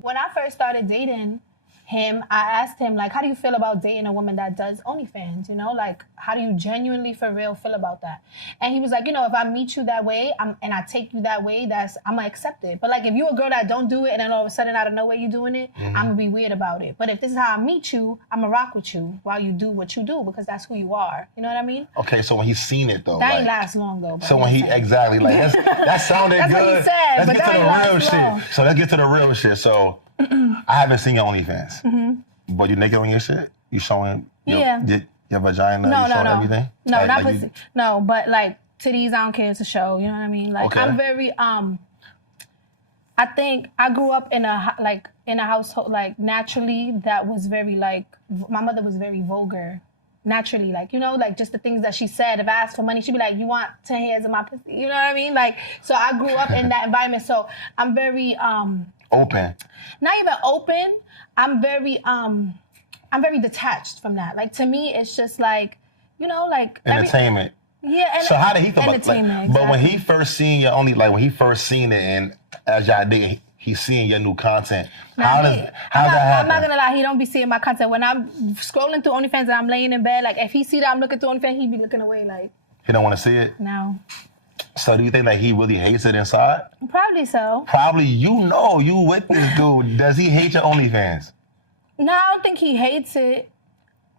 When I first started dating him, I asked him, like, how do you feel about dating a woman that does OnlyFans? You know, like, how do you genuinely, for real, feel about that? And he was like, you know, if I meet you that way and I take you that way, I'm going to accept it. But, like, if you're a girl that don't do it and then all of a sudden out of nowhere you doing it, I'm going to be weird about it. But if this is how I meet you, I'm going to rock with you while you do what you do because that's who you are. You know what I mean? Okay, so when he's seen it, though. That ain't last long, though. So when exactly, like, that sounded that's good. What he said, let's but get to the real shit. Long. So let's get to the real shit. So I haven't seen your OnlyFans. But you naked on your shit? You showing your vagina? No. Everything? No, like, not pussy. No, but like titties, I don't care to show. You know what I mean? Like I'm very I think I grew up in a household like naturally that was very like my mother was very vulgar. Naturally, like, you know, like just the things that she said. If I asked for money, she'd be like, you want 10 hairs of my pussy? You know what I mean? Like, so I grew up in that environment. So I'm very open. Not even open. I'm very detached from that. Like to me, it's just like, you know, like entertainment. So how did he feel about entertainment? But when he first seen your when he first seen it and as y'all did, he's seeing your new content. How that happen? I'm not gonna lie, he don't be seeing my content. When I'm scrolling through OnlyFans and I'm laying in bed, like if he see that I'm looking through OnlyFans, he be looking away like. He don't want to see it? No. So do you think that he really hates it inside? Probably so. Probably, you with this dude. Does he hate your OnlyFans? No, I don't think he hates it,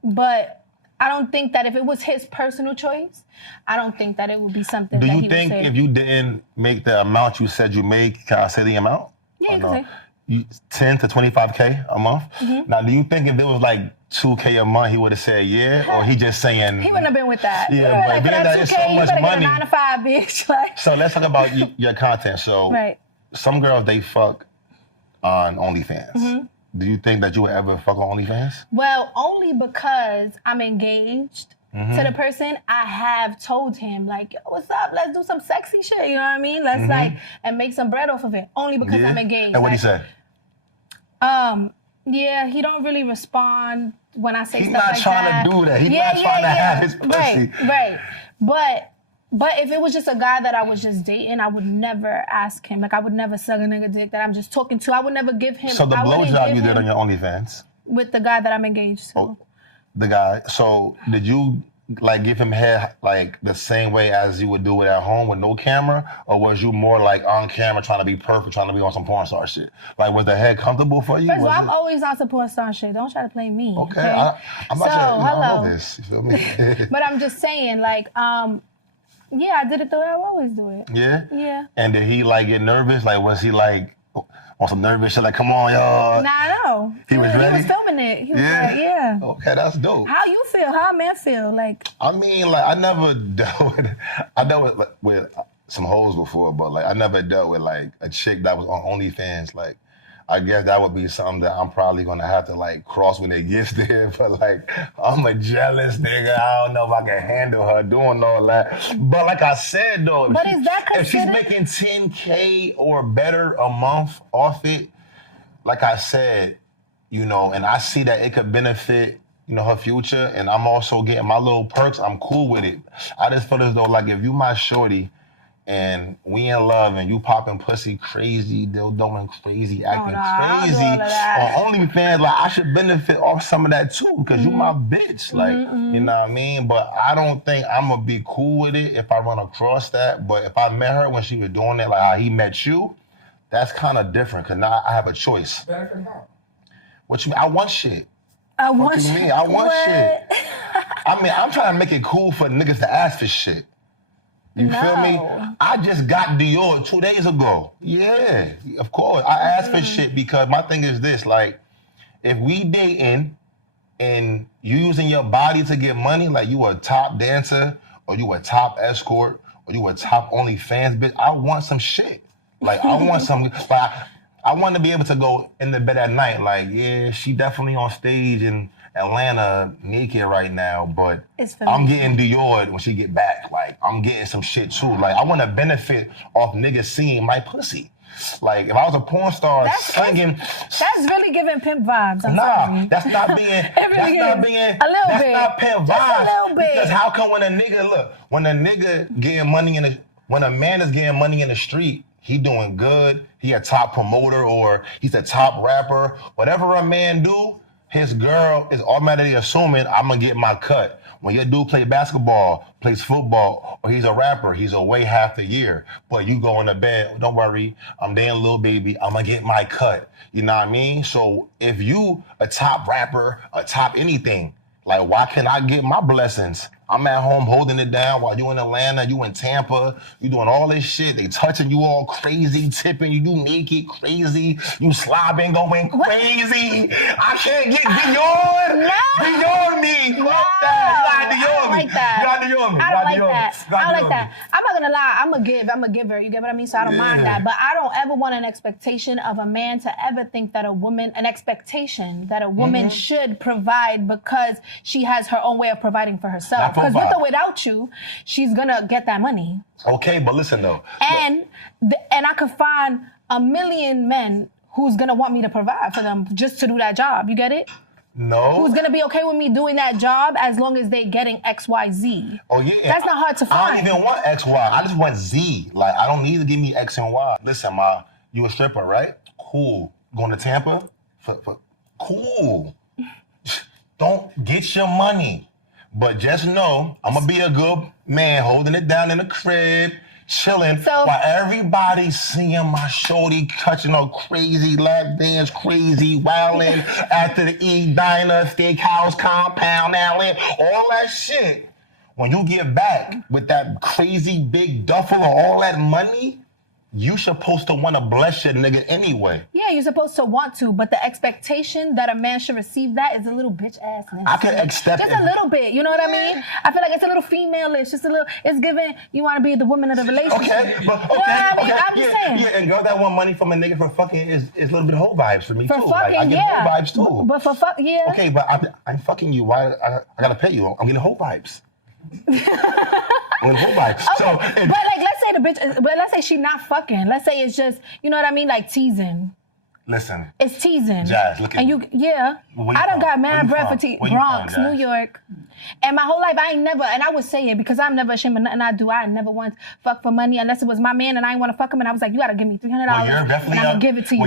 but I don't think that if it was his personal choice, I don't think that it would be something that he would say. Do you think if you didn't make the amount you said you made, can I say the amount? Yeah, you can say. 10 to 25K a month? Now, do you think if it was like 2K a month, he would have said yeah? Or he just saying... He wouldn't have been with that. Yeah, but like, that is so much money. Get a 9 to 5, bitch. Like. So let's talk about your content. So some girls, they fuck on OnlyFans. Do you think that you would ever fuck on OnlyFans? Well, only because I'm engaged to the person. I have told him, like, yo, what's up? Let's do some sexy shit, you know what I mean? Let's like, and make some bread off of it. Only because I'm engaged. And what he say? Yeah, he don't really respond when I say stuff like that. He's not trying to do that. He's not trying to have his pussy. Right. But if it was just a guy that I was just dating, I would never ask him. Like, I would never suck a nigga dick that I'm just talking to. I would never give him... So the blowjob you did on your OnlyFans? With the guy that I'm engaged to. Oh, the guy. So did you, like, give him head, like, the same way as you would do it at home with no camera? Or was you more, like, on camera trying to be perfect, trying to be on some porn star shit? Like, was the head comfortable for you? First of all, I'm always on some porn star shit. Don't try to play me. Okay. I'm not sure. I know this. You feel me? But I'm just saying, like... yeah, I did it the way I always do it. Yeah? Yeah. And did he, like, get nervous? Like, was he, like, on some nervous shit? Like, come on, y'all. Nah, no. He was ready? He was filming it. He was like, yeah. Okay, that's dope. How you feel? How a man feel? Like... I mean, like, I never dealt with... I dealt with some hoes before, but, like, I never dealt with, like, a chick that was on OnlyFans. Like, I guess that would be something that I'm probably gonna have to like cross when it gets there. But like, I'm a jealous nigga. I don't know if I can handle her doing all that. But like I said though, if she's making 10K or better a month off it, like I said, you know, and I see that it could benefit, you know, her future, and I'm also getting my little perks, I'm cool with it. I just feel as though like if you my shorty, and we in love and you popping pussy crazy, dildoing crazy, acting crazy on OnlyFans, like I should benefit off some of that too, because you my bitch. Like, you know what I mean? But I don't think I'm gonna be cool with it if I run across that. But if I met her when she was doing it, like how he met you, that's kind of different, because now I have a choice. What you mean? I want shit. I want shit. What you mean? I want shit. I mean, I'm trying to make it cool for niggas to ask for shit. You feel me? I just got Dior 2 days ago. Yeah, of course. I asked for shit because my thing is this, like, if we dating and you using your body to get money, like you a top dancer or you a top escort or you a top OnlyFans bitch, I want some shit. Like, I want some, like, I want to be able to go in the bed at night, like, yeah, she definitely on stage in Atlanta naked right now, but I'm getting Dior when she get back. Like, I'm getting some shit too. Like, I want to benefit off niggas seeing my pussy. Like, if I was a porn star singing... That's really giving pimp vibes. That's not being... A little bit. That's not pimp vibes. Just a little bit. Because how come when a nigga, look, when a nigga getting money when a man is getting money in the street, he doing good, he a top promoter or he's a top rapper, whatever a man do, his girl is automatically assuming I'm gonna get my cut. When your dude play basketball, plays football, or he's a rapper, he's away half the year. But you go in the bed, don't worry, I'm dating little baby, I'm gonna get my cut. You know what I mean? So if you a top rapper, a top anything, like why can't I get my blessings? I'm at home holding it down while you in Atlanta, you in Tampa, you doing all this shit. They touching you all crazy, tipping you, you naked, crazy, you slobbing, going crazy. I can't get beyond, beyond me. No. Fuck that. You gotta I don't like that. You gotta beyond me. I don't like that. I don't like that. I'm not gonna lie. I'm a giver. You get what I mean? So I don't mind that. But I don't ever want an expectation of a man to ever think that a woman should provide because she has her own way of providing for herself. Because with or without you, she's gonna get that money. Okay, but listen though. And I could find a million men who's gonna want me to provide for them just to do that job. You get it? No. Who's gonna be okay with me doing that job as long as they getting X, Y, Z? Oh yeah. That's not hard to find. I don't even want X, Y. I just want Z. Like I don't need to give me X and Y. Listen, you a stripper, right? Cool. Going to Tampa? Cool. Don't get your money. But just know, I'm gonna be a good man holding it down in the crib, chilling, while everybody's seeing my shorty touching on crazy lap dance, crazy wildin' after the E Diner, Steakhouse, Compound, Allen, all that shit. When you get back with that crazy big duffel of all that money, you supposed to want to bless your nigga anyway. Yeah, you're supposed to want to, but the expectation that a man should receive that is a little bitch ass. I can accept just a little bit, you know what I mean? I feel like it's a little female-ish, just a little, it's given, you want to be the woman of the relationship. Okay, but you know what I mean? I'm just saying. Yeah, and girl that want money from a nigga for fucking is a little bit of hoe vibes for me for too. Fucking, like, I get hoe vibes too. But for yeah. Okay, but I'm fucking you. Why I gotta pay you? I'm getting hoe vibes. Okay, so, but like, let's say she not fucking. Let's say it's just, you know what I mean, like teasing. Listen. It's teasing. Jazz, look at and you, yeah. I done got mad breath for Bronx, New York. And my whole life, I ain't never, and I would say it because I'm never ashamed of nothing I do. I never once fuck for money unless it was my man and I ain't want to fuck him. And I was like, you got to give me $300 well, you're definitely and I'm going to give it to you.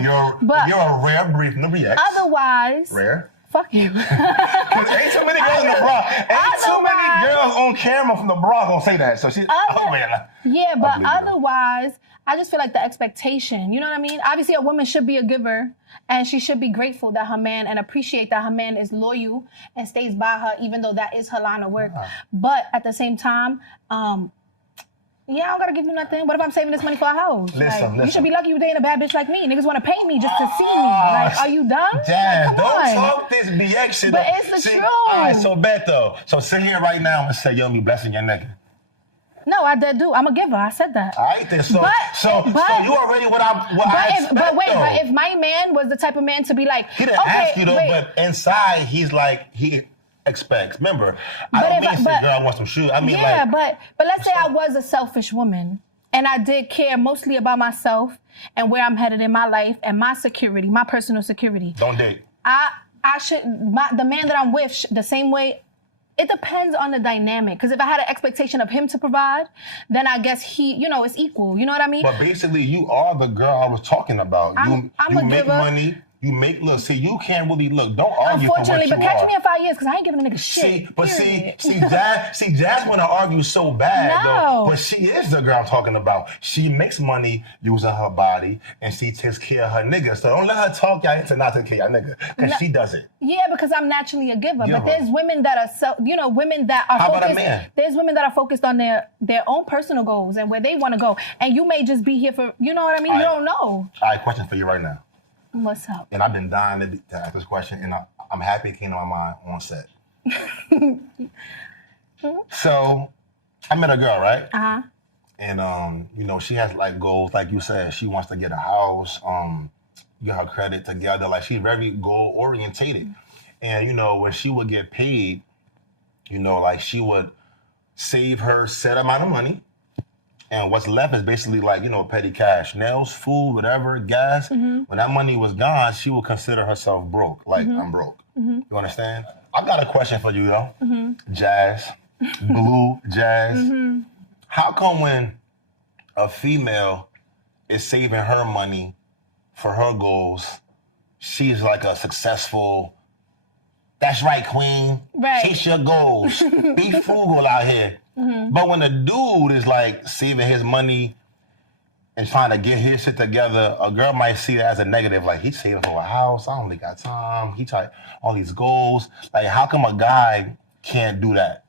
Well, you're a rare breed from the REX. Otherwise. Rare? Fuck you. Because ain't too many girls in the Bronx. Ain't too many girls on camera from the Bronx gonna say that. So she's yeah, but otherwise, I just feel like the expectation, you know what I mean? Obviously, a woman should be a giver and she should be grateful that her man and appreciate that her man is loyal and stays by her, even though that is her line of work. But at the same time, yeah, I don't gotta give you nothing. What if I'm saving this money for a house? Listen. You should be lucky you dating a bad bitch like me. Niggas wanna pay me just to see me. Like, are you dumb? Damn, like, don't talk this BX shit. But it's the truth. All right, so bet though. So sit here right now and say, yo, me blessing your nigga. No, I did do. I'm a giver. I said that. All right, then. So you already I expect, but though. If my man was the type of man to be like, he didn't ask you though, but inside he's like he expects. Remember, I don't mean to say, girl, I want some shoes. I mean, yeah, but let's say I was a selfish woman and I did care mostly about myself and where I'm headed in my life and my security, my personal security. Don't date. I should the man that I'm with the same way. It depends on the dynamic. Because if I had an expectation of him to provide, then I guess it's equal. You know what I mean? But basically, you are the girl I was talking about. I'm you a make giver. money. You make look. See, you can't really look. Don't argue for what you Unfortunately, but catch are. me in 5 years because I ain't giving a nigga shit. See, Jazz want to argue so bad No. though. But she is the girl I'm talking about. She makes money using her body, and she takes care of her nigga. So don't let her talk y'all into not taking care of y'all nigga, because she does it. Yeah, because I'm naturally a giver. But there's women that are women that are How focused. about a man? There's women that are focused on their own personal goals and where they want to go. And you may just be here for, you know what I mean? You don't know. All right, question for you right now. What's up? And I've been dying to ask this question, and I'm happy it came to my mind on set. So, I met a girl, right? Uh-huh. And, she has, like, goals. Like you said, she wants to get a house, get her credit together. Like, she's very goal-orientated. And, when she would get paid, like, she would save her set amount of money. And what's left is basically like, petty cash. Nails, food, whatever, gas. Mm-hmm. When that money was gone, she would consider herself broke. Like, I'm broke. Mm-hmm. You understand? I got a question for you, though. Mm-hmm. Jazz. Blue Jazz. Mm-hmm. How come when a female is saving her money for her goals. She's like a successful, that's right, queen. Right. Chase your goals. Be frugal out here. But when a dude is like saving his money and trying to get his shit together, a girl might see that as a negative. Like, he's saving for a house. I only got time. He tried all these goals. Like, how come a guy can't do that?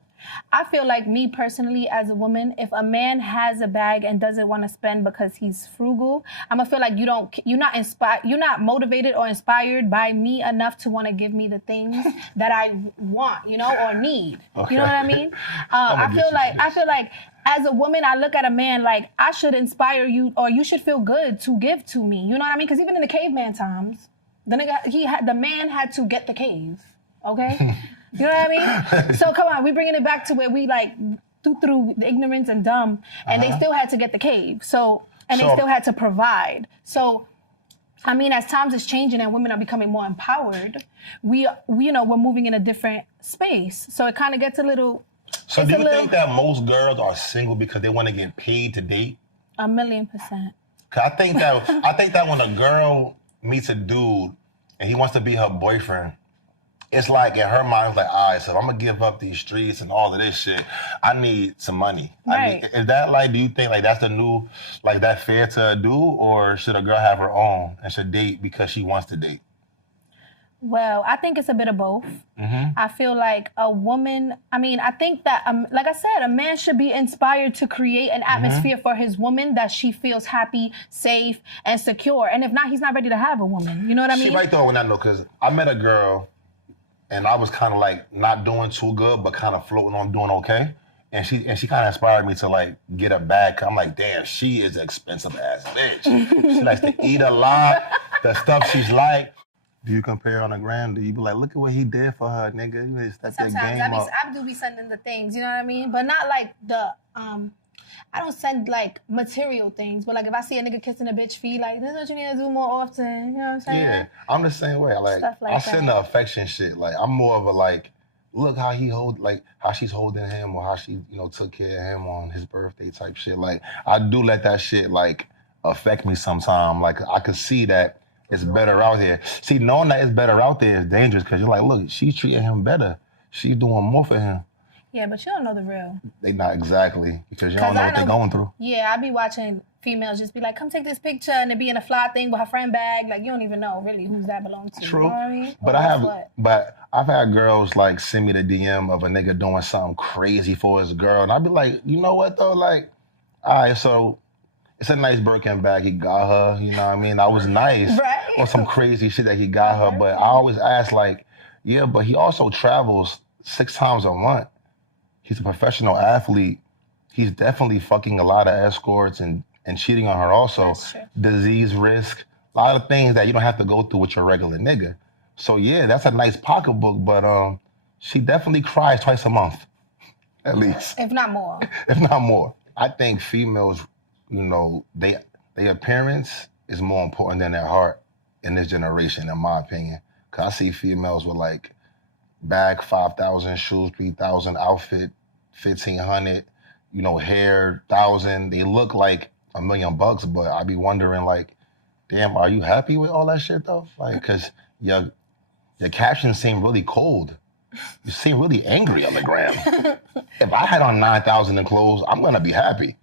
I feel like me personally as a woman, if a man has a bag and doesn't want to spend because he's frugal, I'm gonna feel like you're not inspired, you're not motivated or inspired by me enough to want to give me the things that I want, you know, or need. Okay. You know what I mean? I feel like as a woman, I look at a man like I should inspire you, or you should feel good to give to me. You know what I mean? Because even in the caveman times, the man had to get the cave. Okay. You know what I mean? So come on, we bringing it back to where we like through the ignorance and dumb, and they still had to get the cave. So they still had to provide. So, I mean, as times is changing and women are becoming more empowered, we're moving in a different space. So it kind of gets a little. So do you think that most girls are single because they want to get paid to date? 1,000,000%. Cause I think that when a girl meets a dude and he wants to be her boyfriend, it's like in her mind, it's like, all right, so if I'm gonna give up these streets and all of this shit, I need some money. Right. Is that like, do you think like that's the new, like that fair to a dude, or should a girl have her own and should date because she wants to date? Well, I think it's a bit of both. I feel like a woman, I think that, like I said, a man should be inspired to create an atmosphere for his woman that she feels happy, safe, and secure. And if not, he's not ready to have a woman. You know what I mean? She right though, when I know, because I met a girl and I was kind of like not doing too good, but kind of floating on doing okay. And she kind of inspired me to like get a bag. I'm like, damn, she is an expensive ass bitch. She likes to eat a lot. The stuff she's like. Do you compare on the gram? Do you be like, look at what he did for her, nigga? You need to step your game up. I do be sending the things, you know what I mean? But not like I don't send like material things, but like if I see a nigga kissing a bitch feet, like this is what you need to do more often. You know what I'm saying? Yeah, I'm the same way. Like I send the affection shit. Like I'm more of a like, look how how she's holding him, or how she took care of him on his birthday type shit. Like I do let that shit like affect me sometime. Like I could see that it's better out here. See, knowing that it's better out there is dangerous because you're like, look, she's treating him better. She's doing more for him. Yeah, but you don't know the real. They not exactly, because you don't know what they're going through. Yeah, I be watching females just be like, come take this picture, and it be in a fly thing with her friend bag. Like, you don't even know really who's that belongs to. True. You know what I mean? But I've had girls like send me the DM of a nigga doing something crazy for his girl, and I'd be like, you know what though? Like, all right, so it's a nice Birkin bag he got her, you know what I mean? That was nice. Right. Or some crazy shit that he got her, but I always ask like, yeah, but he also travels 6 times a month. He's a professional athlete. He's definitely fucking a lot of escorts and cheating on her also. Disease risk, a lot of things that you don't have to go through with your regular nigga. So yeah, that's a nice pocketbook, but she definitely cries twice a month, at least. If not more. If not more. I think females, their appearance is more important than their heart in this generation, in my opinion. Cause I see females with like bag 5,000, shoes 3,000, outfit 1,500, hair 1,000. They look like $1 million, but I be wondering like, damn, are you happy with all that shit though? Like, cause your captions seem really cold. You seem really angry on the gram. If I had on 9,000 in clothes, I'm gonna be happy.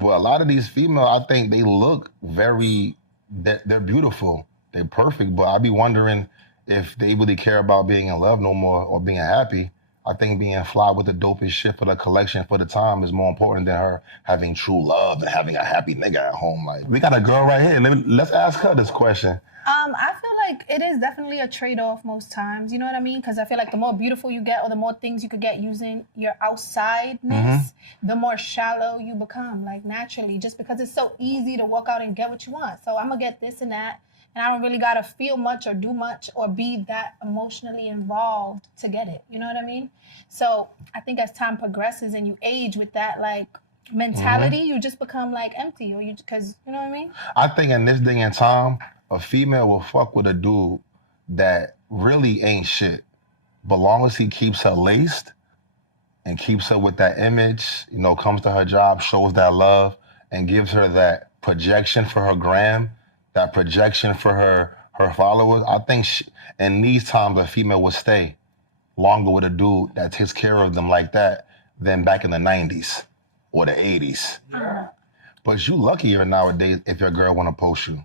But a lot of these females, I think they look they're beautiful. They're perfect, but I be wondering if they really care about being in love no more or being happy. I think being fly with the dopest shit for the collection for the time is more important than her having true love and having a happy nigga at home. Like, we got a girl right here. Let's ask her this question. I feel like it is definitely a trade-off most times. You know what I mean? Because I feel like the more beautiful you get or the more things you could get using your outsideness, the more shallow you become, like naturally, just because it's so easy to walk out and get what you want. So I'm going to get this and that. And I don't really got to feel much or do much or be that emotionally involved to get it. You know what I mean? So I think as time progresses and you age with that, like, mentality, you just become, like, empty. Because, you know what I mean? I think in this day and time, a female will fuck with a dude that really ain't shit. But long as he keeps her laced and keeps her with that image, comes to her job, shows that love, and gives her that projection for her gram, that projection for her followers, I think in these times a female would stay longer with a dude that takes care of them like that than back in the 90s or the 80s. Yeah. But you luckier nowadays if your girl want to post you.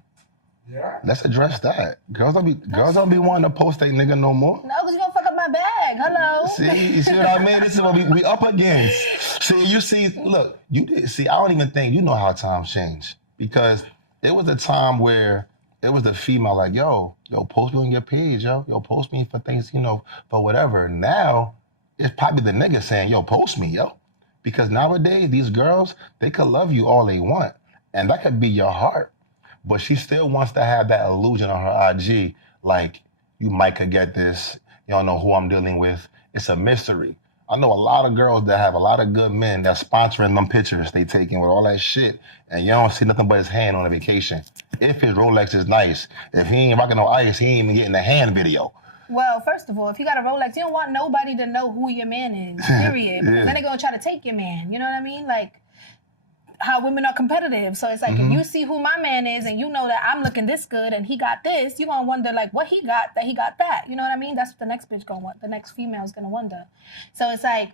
Yeah. Let's address that. Girls don't be wanting to post that nigga no more. No, because you gonna fuck up my bag. Hello. See, you see what I mean? This is what we up against. See, you see, look, I don't even think you know how times change. Because it was a time where it was the female like, yo, post me on your page, yo, post me for things, for whatever. Now, it's probably the nigga saying, yo, post me, yo. Because nowadays, these girls, they could love you all they want. And that could be your heart. But she still wants to have that illusion on her IG, like, you might could get this, you don't know who I'm dealing with. It's a mystery. I know a lot of girls that have a lot of good men that's sponsoring them pictures they taking with all that shit, and you don't see nothing but his hand on a vacation. If his Rolex is nice, if he ain't rocking no ice, he ain't even getting the hand video. Well, first of all, if you got a Rolex, you don't want nobody to know who your man is, period. Yeah. Then they're gonna try to take your man, you know what I mean? Like, how women are competitive. So it's like, if you see who my man is and you know that I'm looking this good and he got this, you're gonna wonder like what he got that he got that. You know what I mean? That's what the next bitch gonna want. The next female's gonna wonder. So it's like,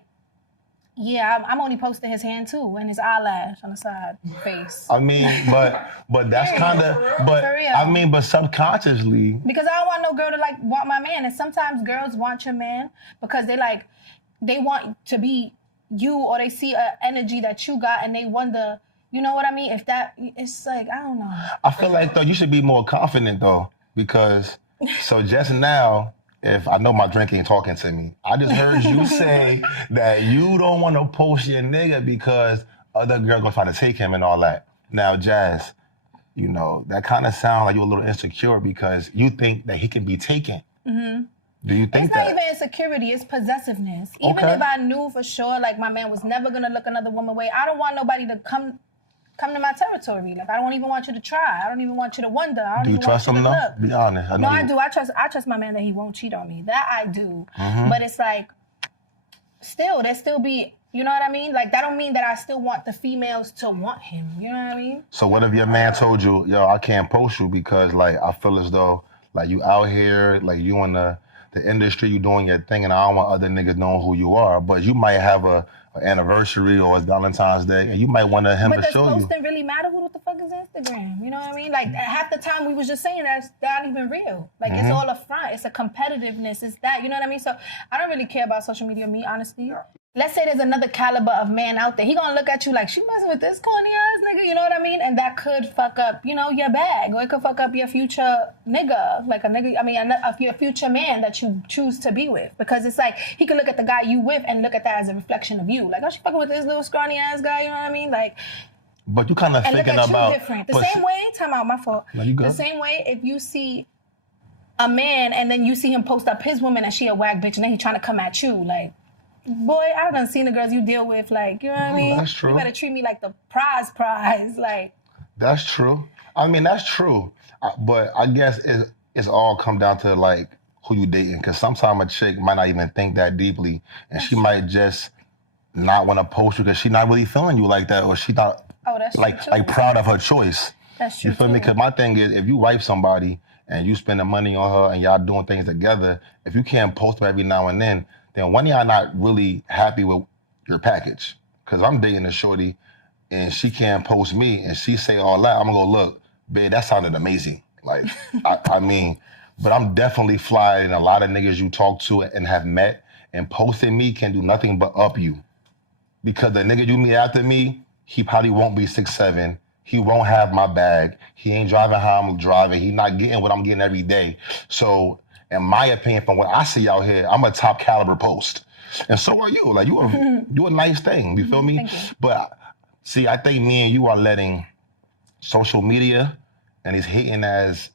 yeah, I'm only posting his hand too and his eyelash on the side face. I mean, but that's kind of, but subconsciously. Because I don't want no girl to like want my man. And sometimes girls want your man because they want to be you, or they see an energy that you got and they wonder, you know what I mean? It's like, I don't know. I feel like, though, you should be more confident, though, because, so just now, if I know my drink ain't talking to me, I just heard you say that you don't want to post your nigga because other girls gonna try to take him and all that. Now, Jazz, that kind of sounds like you're a little insecure because you think that he can be taken. Mm-hmm. Do you think that? It's not even insecurity, it's possessiveness. Even if I knew for sure, like, my man was never gonna look another woman way, I don't want nobody to come to my territory. Like, I don't even want you to try. I don't even want you to wonder. I don't do you even trust want you him, to though? look. Be honest. No, I do. I trust my man that he won't cheat on me. That I do. Mm-hmm. But it's like, there still be, you know what I mean? Like, that don't mean that I still want the females to want him. You know what I mean? So what if your man told you, yo, I can't post you because, like, I feel as though, like, you out here, like, you in the industry, you doing your thing, and I don't want other niggas knowing who you are, but you might have an anniversary or it's Valentine's Day, and you might want him to show you. But does posting really matter? Who the fuck is Instagram? You know what I mean? Like, half the time we was just saying that's not even real. Like, it's all a front. It's a competitiveness. It's that, you know what I mean? So I don't really care about social media, me, honestly. Let's say there's another caliber of man out there. He gonna look at you like, she messing with this corny ass nigga, you know what I mean? And that could fuck up, your bag, or it could fuck up your future nigga, like your future man that you choose to be with. Because it's like, he could look at the guy you with and look at that as a reflection of you. Like, oh, she fucking with this little scrawny ass guy, you know what I mean? Like, but you kind of thinking about different. The same way, time out, my fault. No, you good. The same way, if you see a man and then you see him post up his woman and she a whack bitch and then he trying to come at you, like, boy, I done seen the girls you deal with, like, you know what I mean? That's true. You better treat me like the prize, like. That's true. I mean, that's true. But I guess it's all come down to, like, who you dating. Because sometimes a chick might not even think that deeply. And she might just not want to post you because she not really feeling you like that. Or she not, like proud of her choice. That's true, you feel me? Because my thing is, if you wife somebody and you spending money on her and y'all doing things together, if you can't post her every now and then one of y'all not really happy with your package. Because I'm dating a shorty and she can't post me and she say all that, I'm gonna go, look, babe, that sounded amazing. Like, I mean, but I'm definitely fly, and a lot of niggas you talk to and have met, and posting me can do nothing but up you. Because the nigga you meet after me, he probably won't be 6'7". He won't have my bag. He ain't driving how I'm driving. He not getting what I'm getting every day. So, in my opinion, from what I see out here, I'm a top caliber post. And so are you. Like, you a nice thing. You feel me? Thank you. But see, I think me and you are letting social media and these hating as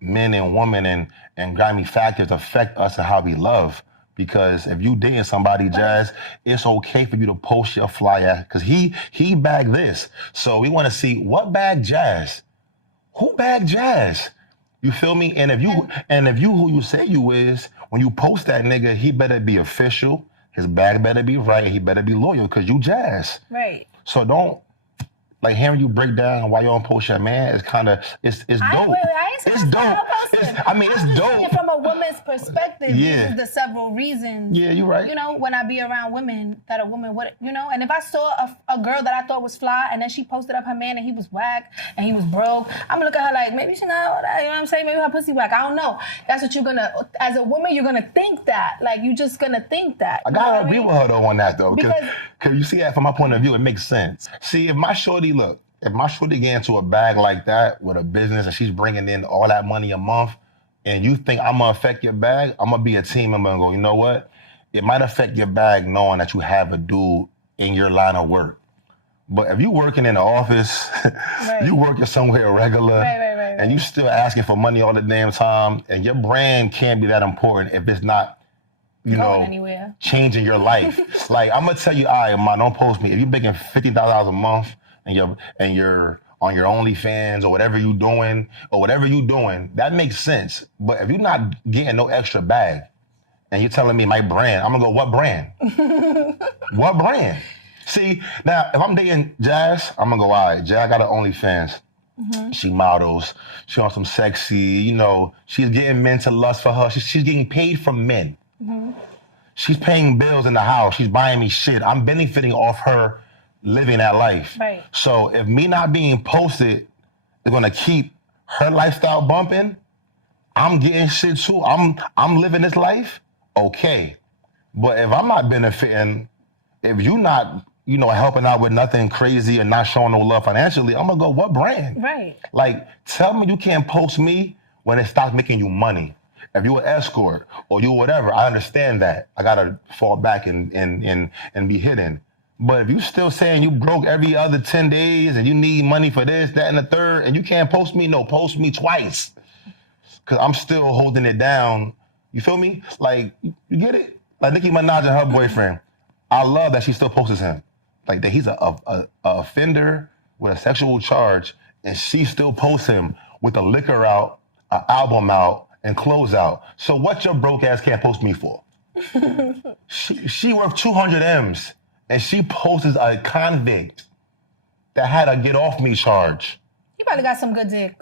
men and women and grimy factors affect us and how we love. Because if you dating somebody, Jazz, it's okay for you to post your fly ass. Because he bagged this. So we want to see what bagged Jazz. Who bagged Jazz? You feel me? And if you who you say you is, when you post that nigga, he better be official. His bag better be right. He better be loyal because you Jazz. Right. So don't like hearing you break down why you don't post your man is kind of it's dope. I ain't It's dope. It's dope. From a woman's perspective, Yeah. these are the several reasons. Yeah, you're right. You know, when I be around women, that a woman would, you know, and if I saw a girl that I thought was fly and then she posted up her man and he was whack and he was broke, I'm gonna look at her like, maybe she not, you know what I'm saying? Maybe her pussy whack. I don't know. That's what you're gonna, as a woman, you're gonna think that. Like, you're just gonna think that. I gotta agree with her though on that though. Because you see that from my point of view, it makes sense. See, if my shorty get into a bag like that with a business and she's bringing in all that money a month and you think I'm gonna affect your bag, I'm gonna be a team member and go, you know what? It might affect your bag knowing that you have a dude in your line of work. But if you working in the office, you working somewhere regular, and you still asking for money all the damn time, and your brand can't be that important if it's not, you know, anywhere. Changing your life. Like, I'm gonna tell you, all right, man, don't post me. If you're making $50,000 a month and you're on your OnlyFans or whatever you doing, that makes sense. But if you're not getting no extra bag and you're telling me my brand, I'm gonna go, what brand? What brand? See, now, if I'm dating Jazz, I'm gonna go, all right, Jazz got an OnlyFans. Mm-hmm. She models. She on some sexy, you know, she's getting men to lust for her. She's getting paid from men. Mm-hmm. She's paying bills in the house. She's buying me shit. I'm benefiting off her living that life. Right. So if me not being posted is gonna keep her lifestyle bumping, I'm getting shit too. I'm living this life, okay. But if I'm not benefiting, if you not, you know, helping out with nothing crazy and not showing no love financially, I'm gonna go, what brand? Right. Like, tell me you can't post me when it stops making you money. If you an escort or you whatever, I understand that. I gotta fall back and be hidden. But if you still saying you broke every other 10 days and you need money for this, that, and the third, and you can't post me, no, post me twice. Cause I'm still holding it down. You feel me? Like, you get it? Like Nicki Minaj and her boyfriend. I love that she still posts him. Like that he's a offender with a sexual charge, and she still posts him with a liquor out, an album out, and clothes out. So what your broke ass can't post me for? She worth 200 M's, and she posts a convict that had a get off me charge. He probably got some good dick.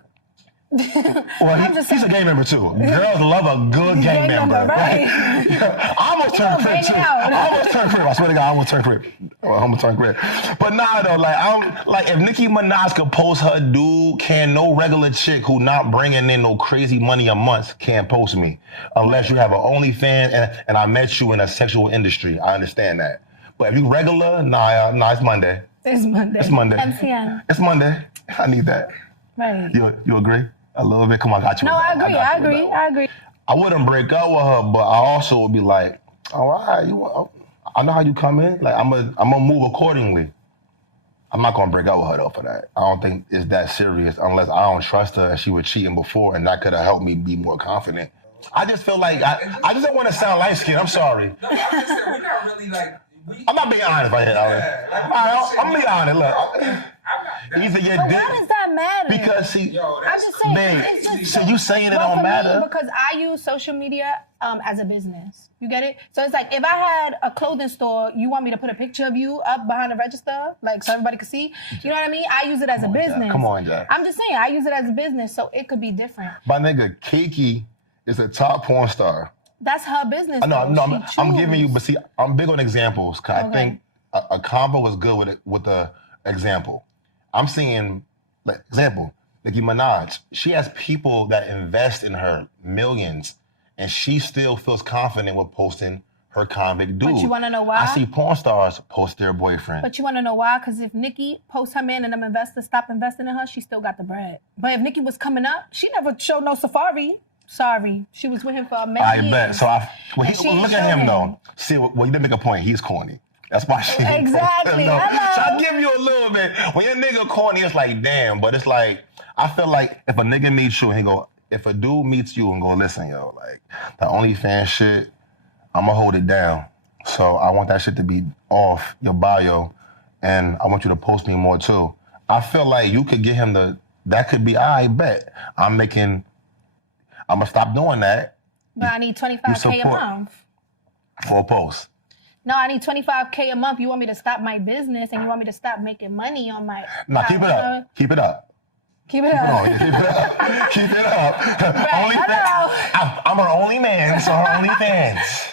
Well, he's a gang member too. Girls love a good gang member. Right? I almost turned crib too. I swear to God, I almost turned crib. But nah, though, like if Nicki Minaj could post her dude, can no regular chick who not bringing in no crazy money a month can't post me unless you have an OnlyFans and I met you in a sexual industry. I understand that. But if you regular, nah, it's Monday. It's Monday. MCN. It's Monday. I need that. Right. You agree? A little bit. Come on, I got you. No, I agree. I wouldn't break up with her, but I also would be like, all right, I know how you come in. Like, I'm gonna move accordingly. I'm not gonna break up with her though for that. I don't think it's that serious unless I don't trust her and she was cheating before, and that could have helped me be more confident. I just feel like I just don't want to sound light skinned. I'm sorry. No, I'm just saying we're not really like. I'm not being honest right here. I'm being honest. Look. Either your but dick. why does that matter? Because see, I'm just saying. babe, so you saying it don't matter? Because I use social media as a business. You get it? So it's like if I had a clothing store, you want me to put a picture of you up behind the register, like so everybody can see. You know what I mean? I use it as a business. Come on, Jack. I'm just saying I use it as a business, so it could be different. My nigga, Kiki is a top porn star. That's her business. No, I'm giving you, but see, I'm big on examples because I think a combo was good with the example. I'm seeing, like, example, Nicki Minaj. She has people that invest in her millions, and she still feels confident with posting her convict dude. But you want to know why? I see porn stars post their boyfriend. But you want to know why? Because if Nicki posts her man and them investors stop investing in her, she still got the bread. But if Nicki was coming up, she never showed no safari. Sorry. She was with him for many years. I bet. So look at him, though. See, well, you did make a point. He's corny. That's why she exactly. So I'll give you a little bit. When your nigga corny, it's like, damn. But it's like, I feel like if a nigga meets you and he go, if a dude meets you and go, listen, yo, like, the OnlyFans shit, I'm going to hold it down. So I want that shit to be off your bio, and I want you to post me more, too. I feel like you could get him that could be, I bet. I'm going to stop doing that. But I need $25K a month. For a post. no, I need 25K a month. You want me to stop my business and you want me to stop making money on my... Nah, keep it up. Keep it up. Keep it up. Keep it up. Keep it up. Right, OnlyFans. I'm an OnlyMans on OnlyFans.